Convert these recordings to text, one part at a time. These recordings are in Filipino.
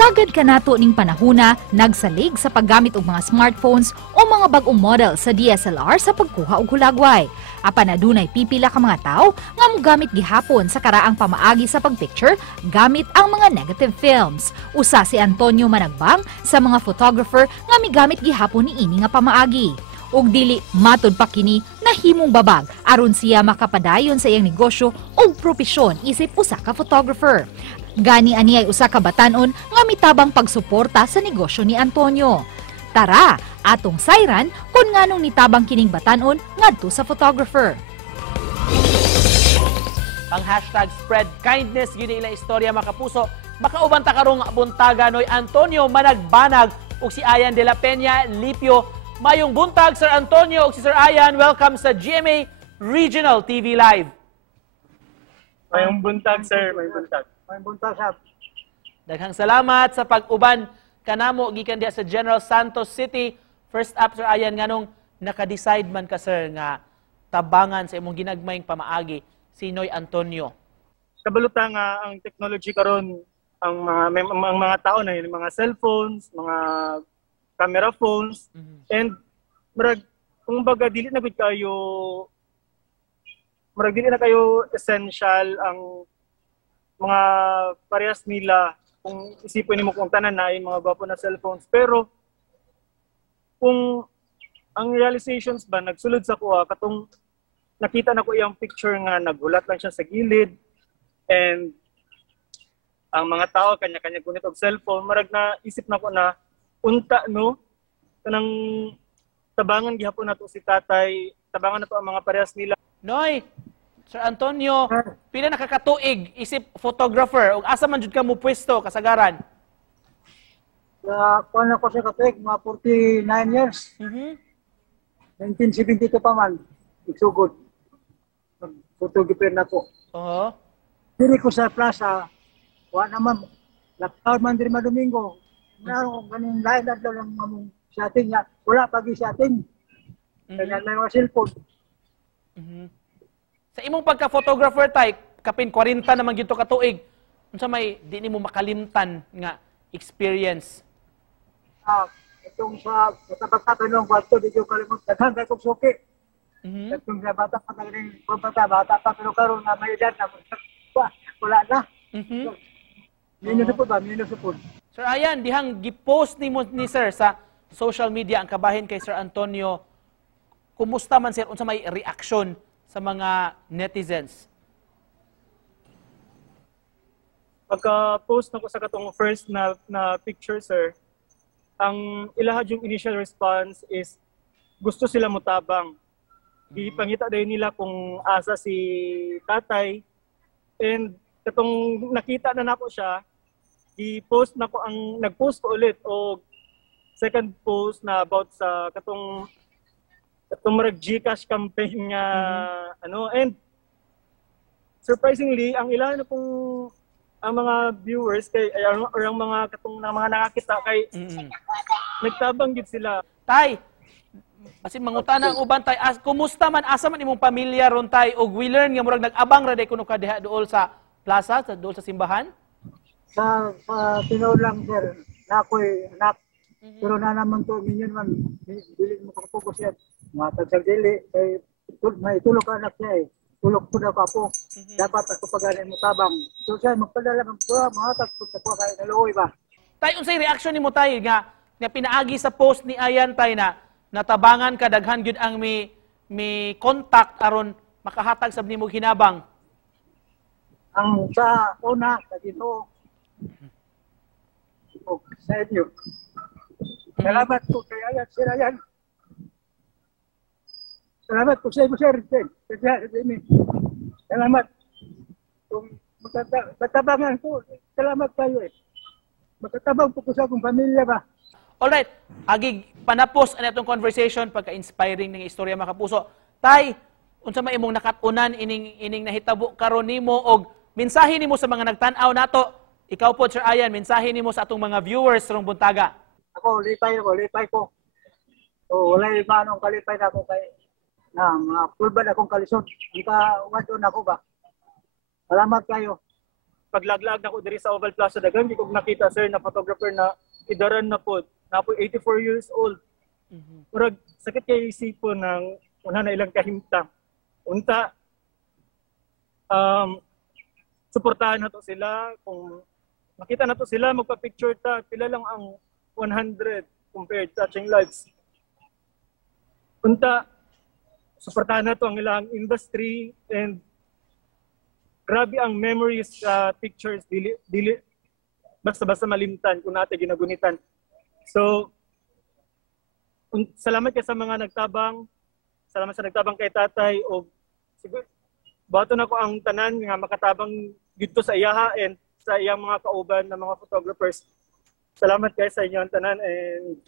Sagad ka nato ning panahuna, nagsalig sa paggamit og mga smartphones o mga bag-ong model sa DSLR sa pagkuha og hulagway. Apan adunay pipila ka mga tao nga mogamit gihapon sa karaang pamaagi sa pagpicture gamit ang mga negative films. Usa si Antonio Managbang sa mga photographer nga migamit gihapon ni ini nga pamaagi. Ug dili matud pa kini nahimong babag aron siya makapadayon sa iyang negosyo og propesyon isip usa ka photographer. Gani ani ay usa ka batan-on nga mitabang pagsuporta sa negosyo ni Antonio. Tara, atong sayran kung nganong nitabang kining batan-on ngadto sa photographer. Ang hashtag spread kindness yun ilang istorya makapuso. Makauban ta karong buntaga noy Antonio Managbanag ug si Ayan de la Peña Lipio. Mayong buntag Sir Antonio ug si Sir Ayan, welcome sa GMA Regional TV Live. Mayong buntag sir, mayong buntag. Daghang salamat sa pag-uban kanamo gikan diha sa General Santos City. First up Sir Ayan, nganong naka-decide man ka sir nga tabangan sa imong ginagmayng pamaagi si Noy Antonio? Kabaluta nga ang technology karon, ang mga tao na yun, mga cellphones, mga camera phones, and marag kung baga dili na gud kayo essential ang mga parehas nila kung isipin mo kung tanan na yung mga gwapo na cellphones. Pero kung ang realizations ba nagsulod sa kuha katong nakita na ko yung picture nga naghulat lang siya sa gilid and ang mga tao kanya-kanya gunit og cellphone, marag na isip na ko na unta no kanang tabangan gihapon nato si tatay, tabangan nato ang mga parehas nila. Noy, Sir Antonio, pila nakakatuig isip photographer ug asa man jud ka mo pwesto kasagaran? Kuan ako sa katuig, mga 49 years. 1972 pa man, igsugod. Photographer na ko. Diri ko sa plaza, wa naman, laktaw man diri Domingo. Naroon ganin lain na daw lang mamong setting niya. Wala pagi setting. Kaya na yung cellphone. Sa imong pagka-photographer tay, kapin 40 naman gito ka tuig. Unsa may di nimo makalimtan nga experience? Itong sa bata tanong kwarto di ko kalimot daghan kay kog suki. Itong sa bata pa galing bata pa pero karon na may edad na wala na. Minus po. Sir Ayan, dihang gipost nimo ni sir sa social media ang kabahin kay Sir Antonio. Kumusta man sir unsa may reaction sa mga netizens? Pagka-post nako sa katong first na picture sir, ang ilahad yung initial response is gusto sila mutabang. Ipangita dayon nila kung asa si tatay, and katong nakita na nako siya, i-post nako ang nag-post ko ulit o second post na about sa katong marag GCash campaign nga and surprisingly ang ilan na pong ang mga viewers kay or ang mga katong mga nakakita kay nagtabang gid sila. Tay, basin mangutana ang uban tay, kumusta man asa man imong pamilya ron tay og we learn nga murag nag-abang ra day kuno ka diha dool sa plaza, sa dool sa simbahan? Sa tinuod lang sir, na ako'y anak. Pero na naman to minyon man dili mo ka-focus yan. Matag sa dili kay may tulog ka anak niya eh. Tulog ko na ako. Dapat ako pagaling mo tabang. So siya magpadala ng pura, mahatag po sa kuha kayo naluoy ba? Tay, unsay reaction nimo tay nga pinaagi sa post ni Ayan tay na natabangan ka daghan gyud ang may contact aron makahatag sab nimo hinabang? Ang sa una sa dito sa inyo. Salamat po kay Ayan, Sir Ayan. Salamat po sa iyo, sir. Salamat. Kung magtabangan po, salamat kayo eh. Magtatabang po ko sa akong pamilya ba? Alright, agig panapos ang itong conversation pagka-inspiring ng istorya mga kapuso. Tay, unsa may imong nakatunan ining nahitabo karon nimo og mensahe nimo sa mga nagtan-aw nato. Ikaw po Sir Ayan, mensahe nimo sa atong mga viewers rong buntaga. Ako, lipay ko. O wala iba nung kalipay na ako kay mga pulban akong kalisod. Ika wadon ako ba? Salamat kayo. paglaglag na ko diri sa Oval Plaza, daghang di ko nakita sir na photographer na idaran na po 84 years old. Murag sakit kay isipon ng una na ilang kahimtang. Unta suportahan na to sila, kung makita na to sila magpa-picture ta, pila lang ang 100 compared touching lives. Unta suportahan na to ang ilang industry, and grabe ang memories sa pictures, dili basta-basta malimtan kung natin ginagunitan. So, salamat kay sa mga nagtabang, salamat sa nagtabang kay tatay, o siguro, bato na ko ang tanan nga makatabang dito sa iyaha and sa iyang mga kauban na mga photographers. Salamat kayo sa inyo ang tanan, and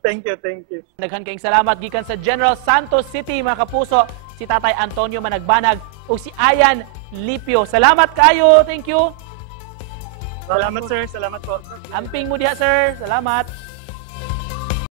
thank you. Daghan kayong salamat gikan sa General Santos City, mga kapuso, si Tatay Antonio Managbanag o si Ayan Lipio. Salamat kayo, thank you. Salamat sir, salamat po. Amping mo diha sir, salamat.